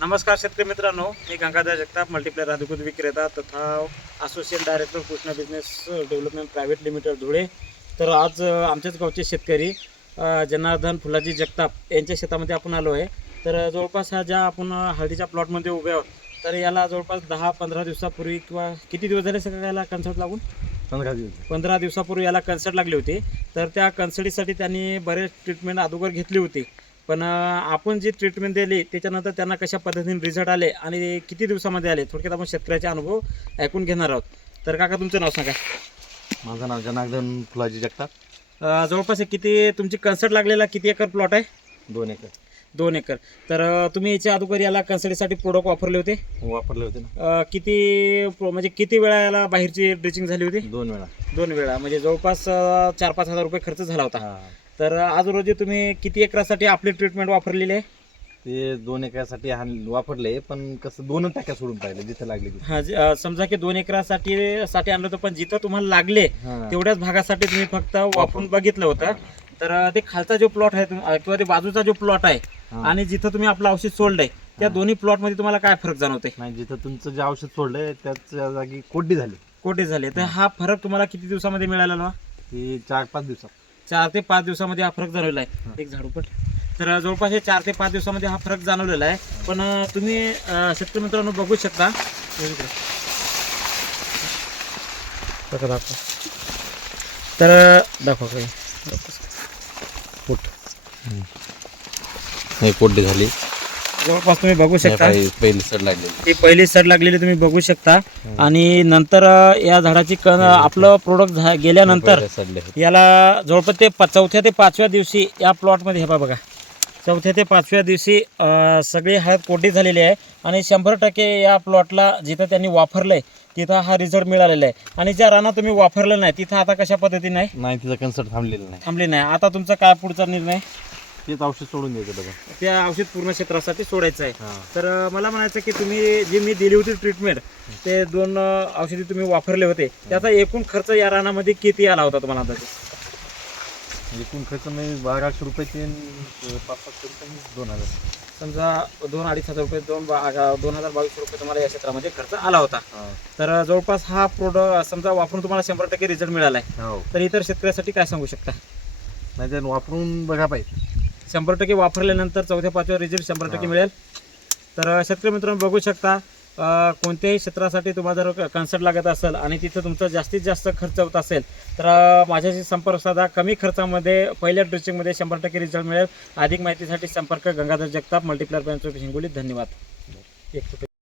नमस्कार शेतकरी मित्रांनो मी गंगाधर जगताप मल्टीप्लेअर अधिकृत विक्रेता तथा associate director Krishna business development private limited Dhule. तर आज आमच्याच गावचे शेतकरी जनार्दन फुलाजी जगताप यांच्या शेतामध्ये आपण आलो आहे. तर जवळपास हा ज्या आपण हळदीच्या प्लॉटमध्ये उभे आहोत तर याला जवळपास दहा पंधरा दिवसापूर्वी किंवा किती दिवस झाले सगळं याला कन्सल्ट लागून? पंधरा दिवस पंधरा दिवसापूर्वी याला कन्सल्ट लागली होती. तर त्या कन्सल्टीसाठी त्यांनी बरेच ट्रीटमेंट अगोदर घेतली होती. पण आपण जी ट्रीटमेंट दिली त्याच्यानंतर त्यांना कशा पद्धतीने रिझल्ट आले आणि किती दिवसामध्ये आले थोडक्यात आपण शेतकऱ्याचे अनुभव ऐकून घेणार आहोत. तर काका तुमचं नाव सांगा. माझं नाव जनार्दन फुलाजी जगताप. जवळपास हे किती तुमची कन्सल्ट लागलेला किती एकर प्लॉट आहे? दोन एकर. दोन एकर. तर तुम्ही याच्या अगोदर याला कन्सल्टीसाठी प्रोडक्ट वापरले होते? वापरले होते ना. किती म्हणजे किती वेळा याला बाहेरची ड्रिचिंग झाली होती? दोन वेळा. दोन वेळा. म्हणजे जवळपास चार पाच हजार रुपये खर्च झाला होता. हा. तर आज रोजी तुम्ही किती एकरासाठी आपली ट्रीटमेंट वापरलेली आहे? ते दोन एकरासाठी वापरले पण कसं दोनच टाक्या सोडून पाहिले जिथे लागले तिथे. हा जे- अं, समजा की दोन एकरासाठी साठी आणलं होतं पण जिथं तुम्हाला लागले हा. तेवढ्याच भागासाठी तुम्ही फक्त वापरून बघितलं होतं. तर अं, ते खालचा जो प्लॉट आहे तुम- अं, किंवा ते बाजूचा जो प्लॉट आहे हा. आणि जिथं तुम्ही आपलं औषध सोडलंय त्या दोन्ही प्लॉटमध्ये तुम्हाला काय फरक जाणवते नाही जिथं तुमचं जे औषध सोडलंय त्याच्या जागी कोड्डी झाली. कोठे झाले. तर हा फरक तुम्हाला किती दिवसामध्ये मिळालेला? ती चार पाच दिवसात. चार ते पाच दिवसामध्ये हा फरक जाणवलेला आहे. एक झाडू पण. तर जवळपास हे चार ते पाच दिवसामध्ये हा फरक जाणवलेला आहे. पण तुम्ही शेतकरी मित्रांनो बघू शकता. हे दाखवा. तर दाखवा काही. नाही कोड्डी झाली. जवळपास तुम्ही बघू शकता. पहिली सड लागलेली. ही पहिली सड लागलेली तुम्ही बघू शकता. आणि नंतर या झाडाची क आपलं प्रोडक्ट गेल्यानंतर याला जवळपास ते चौथ्या ते पाचव्या दिवशी या प्लॉटमध्ये हे बघा. चौथ्या ते पाचव्या दिवशी सगळी हळद कोरडी झालेली आहे आणि शंभर टक्के या प्लॉटला जिथं त्यांनी वापरलं आहे तिथं हा रिझल्ट मिळालेला आहे. आणि ज्या रानात तुम्ही वापरलं नाही तिथं आता कशा पद्धतीने नाही तिचं कन्सर्ट थांबलेलं नाही. थांबली नाही. आता तुमचा काय पुढचा निर्णय? तेच औषध सोडून द्यायचं बघा त्या औषध पूर्ण क्षेत्रासाठी सोडायचं आहे. हा. तर अं, मला म्हणायचं की तुम्ही जी मी दिली होती ट्रीटमेंट ते दोन अं, औषधी तुम्ही वापरले होते त्याचा एकूण खर्च या रानामध्ये किती आला होता तुम्हाला अंदाजे? एकूण खर्च मी बाराशे रुपयाचे पाच सातशे रुपये दोन हजार. समजा दोन अडीच हजार रुपये दोन बा- दोन हजार बावीस रुपये तुम्हाला या क्षेत्रामध्ये खर्च आला होता. हा. तर जवळपास हा प्रोडक्ट समजा वापरून तुम्हाला शंभर टक्के रिझल्ट मिळाला आहे हो. तर इतर शेतकऱ्यासाठी काय सांगू शकता? नाही ते वापरून बघा पाहिजे. शंभर टक्के वापरल्यानंतर चौथ्या पाचव्या रिझल्ट शंभर टक्के. मिळेल. तर शेतकरी मित्रांनो बघू शकता कोणत्याही क्षेत्रासाठी तुम्हाला जर कन्सल्ट लागत असेल आणि तिथं तुमचा जास्तीत जास्त खर्च होत असेल तर माझ्याशी संपर्क साधा. कमी खर्चामध्ये पहिल्या ड्रेसिंगमध्ये शंभर टक्के रिझल्ट मिळेल. अधिक माहितीसाठी संपर्क गंगाधर जगताप मल्टीप्लेअर बँक हिंगोली धन्यवाद. एक